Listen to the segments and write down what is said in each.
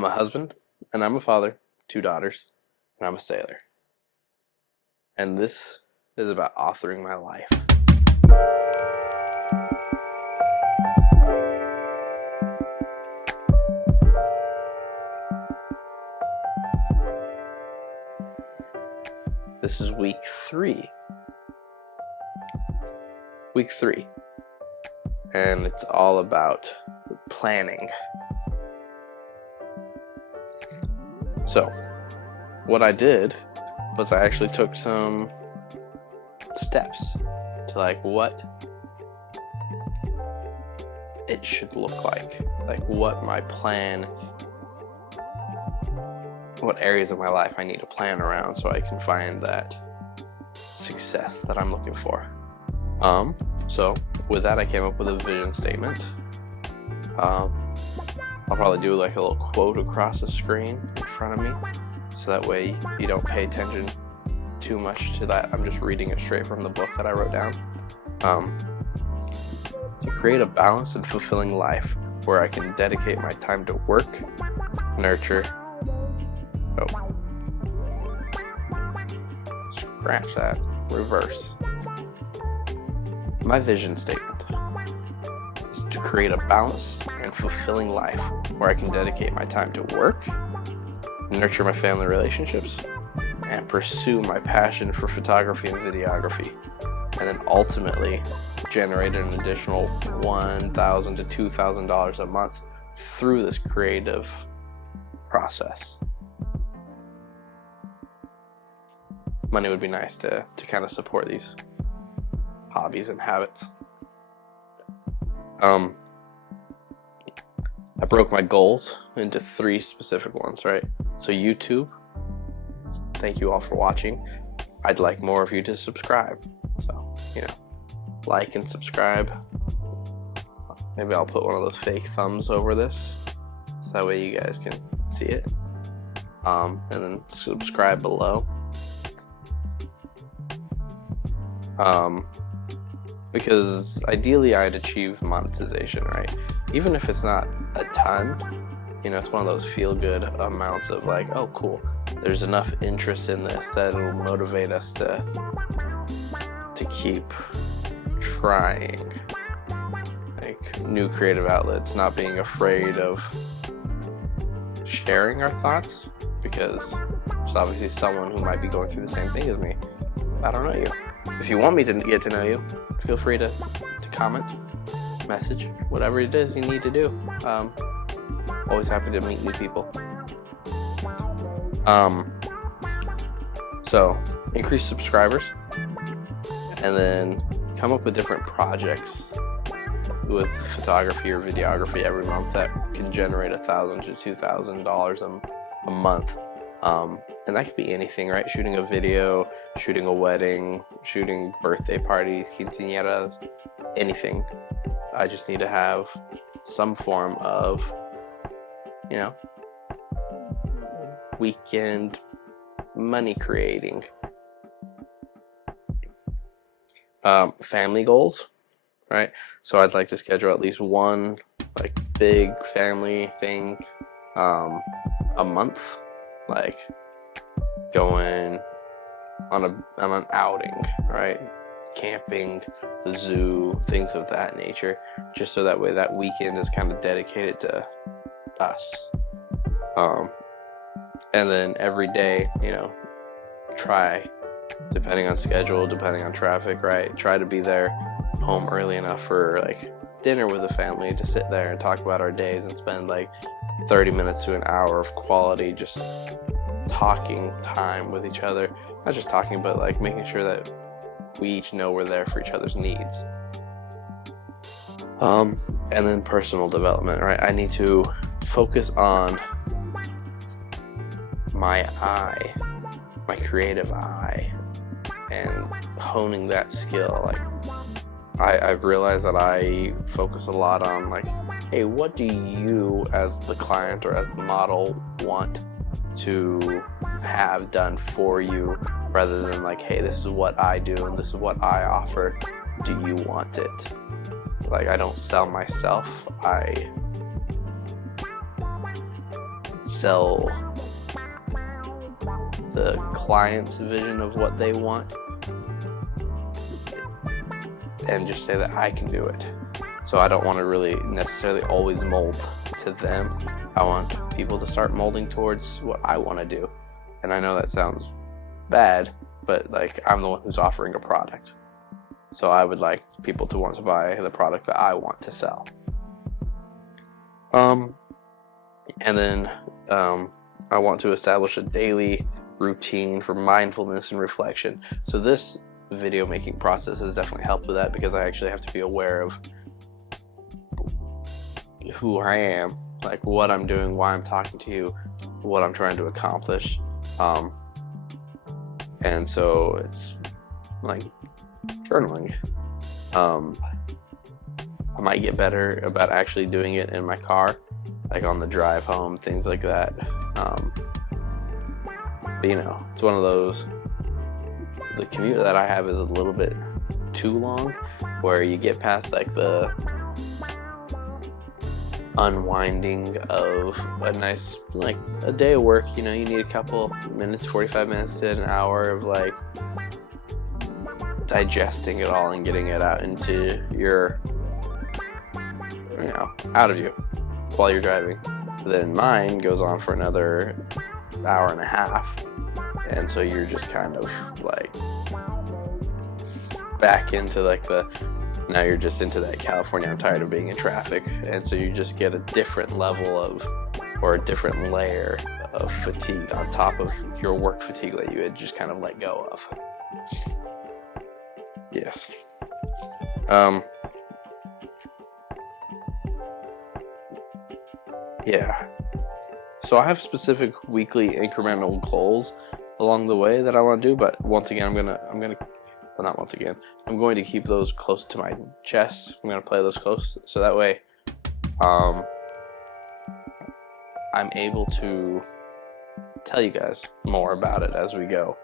I'm a husband, and I'm a father, 2 daughters, and I'm a sailor. And this is about authoring my life. This is week 3. Week 3. And it's all about planning. So, what I did was I actually took some steps to what it should look like what my plan, what areas of my life I need to plan around so I can find that success that I'm looking for. So with that, I came up with a vision statement. I'll probably do a little quote across the screen in front of me, so that way you don't pay attention too much to that. I'm just reading it straight from the book that I wrote down. To create a balanced and fulfilling life where I can dedicate my time to work, nurture, scratch that, reverse. My vision statement is to create a balanced and fulfilling life where I can dedicate my time to work, nurture my family relationships, and pursue my passion for photography and videography, and then ultimately generate an additional $1,000 to $2,000 a month through this creative process. Money would be nice to kind of support these hobbies and habits. I broke my goals into 3 specific ones, right? So YouTube, thank you all for watching. I'd like more of you to subscribe. So, like and subscribe. Maybe I'll put one of those fake thumbs over this, so that way you guys can see it. And then subscribe below. Because ideally I'd achieve monetization, right? Even if it's not a ton, it's one of those feel-good amounts of oh cool, there's enough interest in this that it'll motivate us to keep trying. New creative outlets, not being afraid of sharing our thoughts, because there's obviously someone who might be going through the same thing as me. I don't know you. If you want me to get to know you, feel free to comment, message, whatever it is you need to do. Always happy to meet new people. So increase subscribers, and then come up with different projects with photography or videography every month that can generate $1,000 to $2,000 a month. And that could be anything, right? Shooting a video, shooting a wedding, shooting birthday parties, quinceañeras, anything. I just need to have some form of, weekend money creating. Family goals, right? So I'd like to schedule at least one big family thing a month, going on an outing, right? Camping, the zoo, things of that nature, just so that way that weekend is kind of dedicated to us. And then every day, try, depending on schedule, depending on traffic, right? Try to be there home early enough for dinner with the family, to sit there and talk about our days and spend 30 minutes to an hour of quality just talking time with each other. Not just talking, but making sure that we each know we're there for each other's needs. And then personal development, right? I need to focus on my eye, my creative eye, and honing that skill. I've realized that I focus a lot on hey, what do you as the client or as the model want to have done for you, rather than hey, this is what I do and this is what I offer, do you want it? I don't sell myself, I sell the client's vision of what they want and just say that I can do it. So I don't want to really necessarily always mold to them. I want people to start molding towards what I want to do. And I know that sounds bad, but like, I'm the one who's offering a product. So I would like people to want to buy the product that I want to sell. And then I want to establish a daily routine for mindfulness and reflection. So this video making process has definitely helped with that, because I actually have to be aware of who I am, like what I'm doing, why I'm talking to you, what I'm trying to accomplish. And so it's like journaling. I might get better about actually doing it in my car, like on the drive home, things like that. But you know, it's one of those, the commute that I have is a little bit too long, where you get past like the unwinding of a nice, like a day of work. You know, you need a couple minutes, 45 minutes to an hour of like digesting it all and getting it out into your, you know, out of you while you're driving. Then mine goes on for another hour and a half, and so you're just kind of like back into like now you're just into that California, I'm tired of being in traffic. And so you just get a different level of, or a different layer of fatigue on top of your work fatigue that you had just kind of let go of. Yes. Yeah. So I have specific weekly incremental goals along the way that I want to do, but once again, I'm going to keep those close to my chest. I'm going to play those close, so that way I'm able to tell you guys more about it as we go.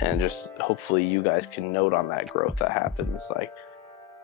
And just hopefully you guys can note on that growth that happens. Like,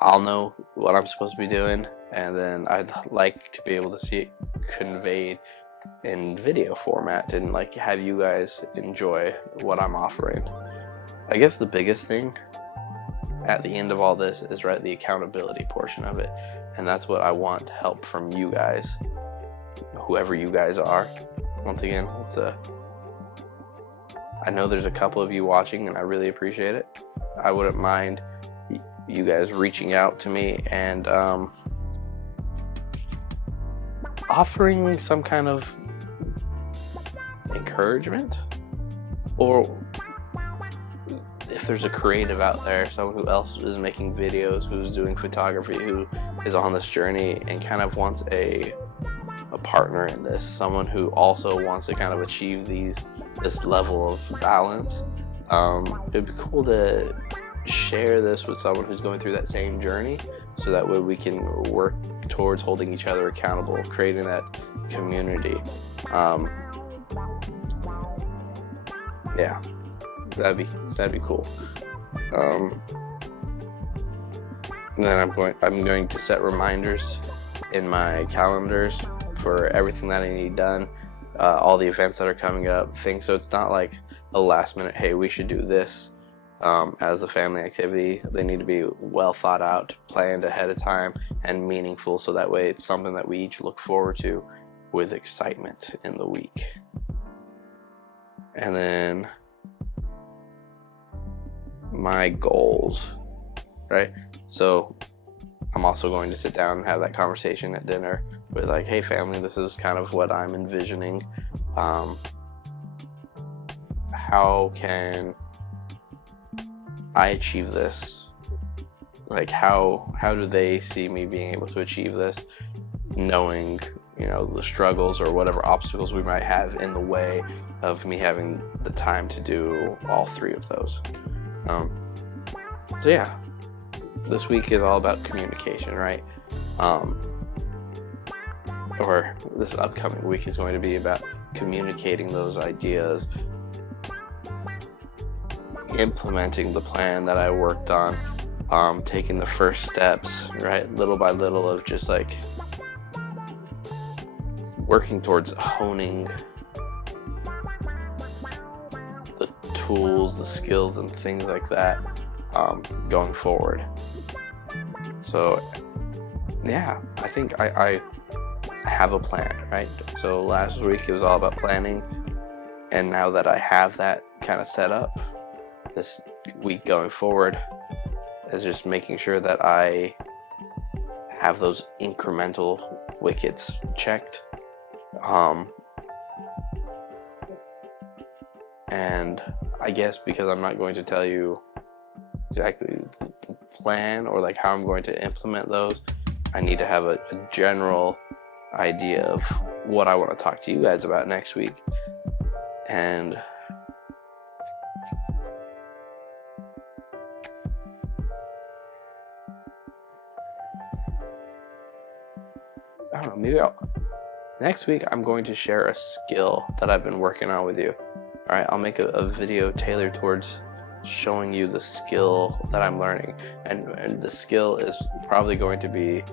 I'll know what I'm supposed to be doing, and then I'd like to be able to see it conveyed in video format and like have you guys enjoy what I'm offering. I guess the biggest thing at the end of all this is, right, the accountability portion of it. And that's what I want help from you guys, whoever you guys are. Once again, I know there's a couple of you watching, and I really appreciate it. I wouldn't mind you guys reaching out to me and offering some kind of encouragement, or if there's a creative out there, someone who else is making videos, who's doing photography, who is on this journey and kind of wants a partner in this, someone who also wants to kind of achieve this level of balance, it'd be cool to share this with someone who's going through that same journey, so that way we can work towards holding each other accountable, creating that community. Yeah, that'd be cool. And then I'm going to set reminders in my calendars for everything that I need done, all the events that are coming up, things. So it's not like a last minute, hey, we should do this as a family activity. They need to be well thought out, planned ahead of time, and meaningful, so that way it's something that we each look forward to with excitement in the week. And then my goals, right? So I'm also going to sit down and have that conversation at dinner with like, hey family, this is kind of what I'm envisioning. How can I achieve this? Like, how do they see me being able to achieve this, knowing, you know, the struggles or whatever obstacles we might have in the way of me having the time to do all three of those. So yeah, this week is all about communication, right? Or this upcoming week is going to be about communicating those ideas, implementing the plan that I worked on, taking the first steps, right, little by little, of just like working towards honing the tools, the skills, and things like that going forward. So yeah, I think I have a plan, right? So last week it was all about planning, and now that I have that kind of set up, this week going forward is just making sure that I have those incremental wickets checked. And I guess because I'm not going to tell you exactly the plan or like how I'm going to implement those, I need to have a general idea of what I want to talk to you guys about next week. And I don't know, maybe next week I'm going to share a skill that I've been working on with you. Alright, I'll make a video tailored towards showing you the skill that I'm learning. And the skill is probably going to be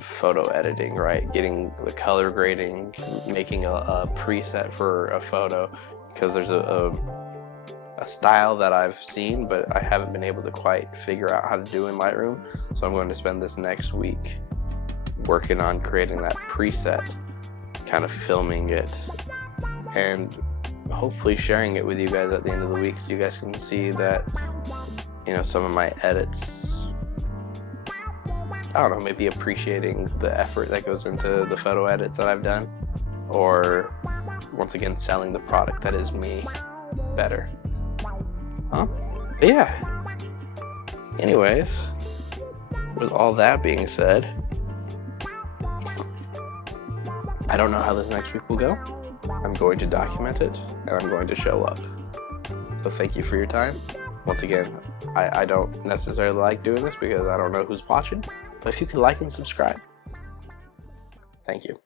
photo editing, right? Getting the color grading, making a preset for a photo, because there's a style that I've seen but I haven't been able to quite figure out how to do in Lightroom. So I'm going to spend this next week working on creating that preset, kind of filming it, and hopefully sharing it with you guys at the end of the week so you guys can see that, you know, some of my edits, I don't know, maybe appreciating the effort that goes into the photo edits that I've done, or once again selling the product that is me better. But yeah, anyways, with all that being said, I don't know how this next week will go. I'm going to document it, and I'm going to show up. So thank you for your time. Once again, I don't necessarily like doing this because I don't know who's watching, but if you can like and subscribe, thank you.